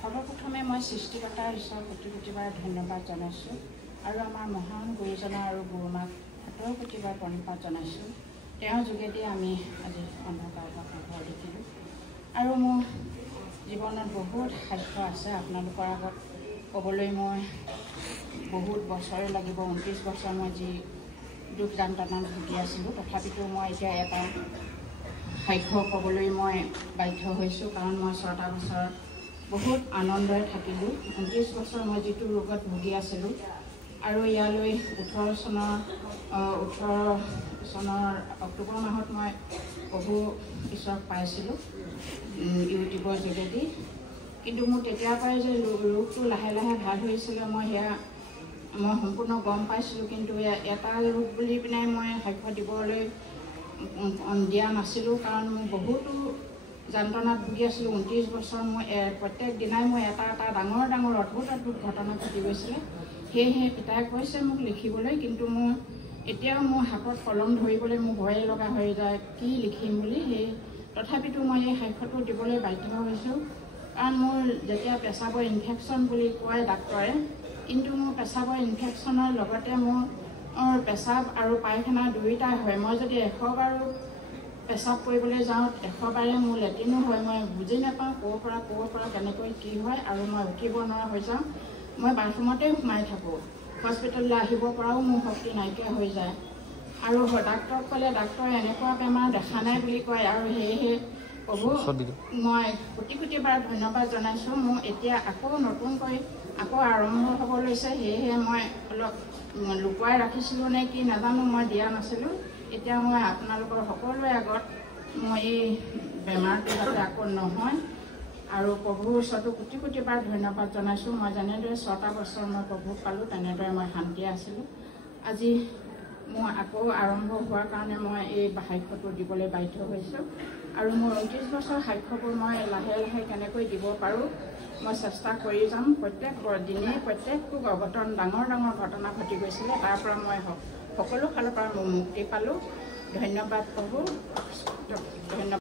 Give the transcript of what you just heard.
সৰ্বপ্ৰথমে মই সৃষ্টিকৰ্তা ঈশ্বৰৰ কোটি কোটিবাৰ ধন্যবাদ জনাইছোঁ আৰু আমাৰ মহান গুৰুজনা আৰু গুৰুমাক হাতৰ কোটিবাৰ প্ৰণিপাত জনাইছোঁ। তেওঁৰ যোগেদি আমি আজি অন্ধকাৰৰ পৰা পোহৰ দেখিলোঁ আৰু মোৰ জীৱনত বহুত সাধ্য আছে আপোনালোকৰ আগত ক'বলৈ। মই বহুত বছৰে লাগিব, 29 বছৰ মই যি দুখ যান্ত্ৰণাত ভুগি আছিলোঁ, তথাপিতো মই এতিয়া এটা সাক্ষ্য ক'বলৈ মই বাধ্য হৈছোঁ, কাৰণ মই 6টা বছৰ বহুত আনন্দৰে থাকিলোঁ। 29 বছৰ মই যিটো ৰোগত ভুগি আছিলোঁ আৰু ইয়ালৈ 18 চনৰ অক্টোবৰ মাহত মই প্ৰভু ঈশ্বৰক পাইছিলোঁ ইউটিউবৰ যোগেদি। কিন্তু মোৰ তেতিয়াৰ পৰাই যে ৰোগটো লাহে লাহে ভাল হৈছিলে মই সম্পূৰ্ণ গম পাইছিলোঁ, কিন্তু এটা ৰোগ বুলি পিনে মই সাক্ষ্য দিবলৈ দিয়া নাছিলোঁ, কাৰণ মই বহুতো যান্ত্ৰণাত ভুগি আছিলোঁ। 29 বছৰ মই প্ৰত্যেক দিনাই মই এটা ডাঙৰ ডাঙৰ অদ্ভুত ঘটনা ঘটি গৈছিলে। সেয়েহে পিতাই কৈছে মোক লিখিবলৈ, কিন্তু মোৰ এতিয়াও মোৰ হাতত কলম ধৰিবলৈ মোৰ ভয়ে লগা হৈ যায় কি লিখিম বুলি। তথাপিতো মই এই সাক্ষ্যটো দিবলৈ বাধ্য হৈছোঁ, কাৰণ মোৰ যেতিয়া পেচাবৰ ইনফেকশ্যন বুলি কয় ডাক্তৰে, কিন্তু মোৰ পেচাবৰ ইনফেকশ্যনৰ লগতে মোৰ পেচাব আৰু পায়খানা দুয়োটাই হয়। মই যদি 100 বাৰো পেচাব কৰিবলৈ যাওঁ 100 বাৰে মোৰ লেট্ৰিনো হয়। মই বুজি নাপাওঁ ক'ৰ পৰা কেনেকৈ কি হয়, আৰু মই উঠিব নোৱাৰা হৈ যাওঁ। মই বাথৰুমতেই সোমাই থাকোঁ। হস্পিটেললৈ আহিব পৰাও মোৰ শক্তি নাইকিয়া হৈ যায়। আৰু ডাক্তৰক ক'লে ডাক্তৰে এনেকুৱা বেমাৰ দেখা নাই বুলি কয়, আৰু সেয়েহে প্ৰভু মই কোটি কোটিবাৰ ধন্যবাদ জনাইছোঁ। মোৰ এতিয়া আকৌ নতুনকৈ আৰম্ভ হ'ব লৈছে। সেয়েহে মই অলপ লুকুৱাই ৰাখিছিলোঁ নে কি নাজানো, মই দিয়া নাছিলোঁ। এতিয়া মই আপোনালোকৰ সকলোৰে আগত মই এই বেমাৰটো যাতে আকৌ নহয় আৰু প্ৰভুৰ ওচৰতো কোটি কোটিবাৰ ধন্যবাদ জনাইছোঁ। মই যেনেদৰে 6টা বছৰ মই প্ৰভুক পালোঁ, তেনেদৰে মই শান্তি আছিলোঁ। আজি মোৰ আকৌ আৰম্ভ হোৱাৰ কাৰণে মই এই সাক্ষ্যটো দিবলৈ বাধ্য হৈছোঁ, আৰু মোৰ 29 বছৰ সাক্ষ্যবোৰ মই লাহে লাহে কেনেকৈ দিব পাৰোঁ মই চেষ্টা কৰি যাম। প্ৰত্যেক দিনেই প্ৰত্যেকটো অঘটন ডাঙৰ ডাঙৰ ঘটনা ঘটি গৈছিলে, তাৰ পৰা মই সকলো ফালৰ পৰা মই মুক্তি পালোঁ। ধন্যবাদ প্ৰভু, ধন্যবাদ।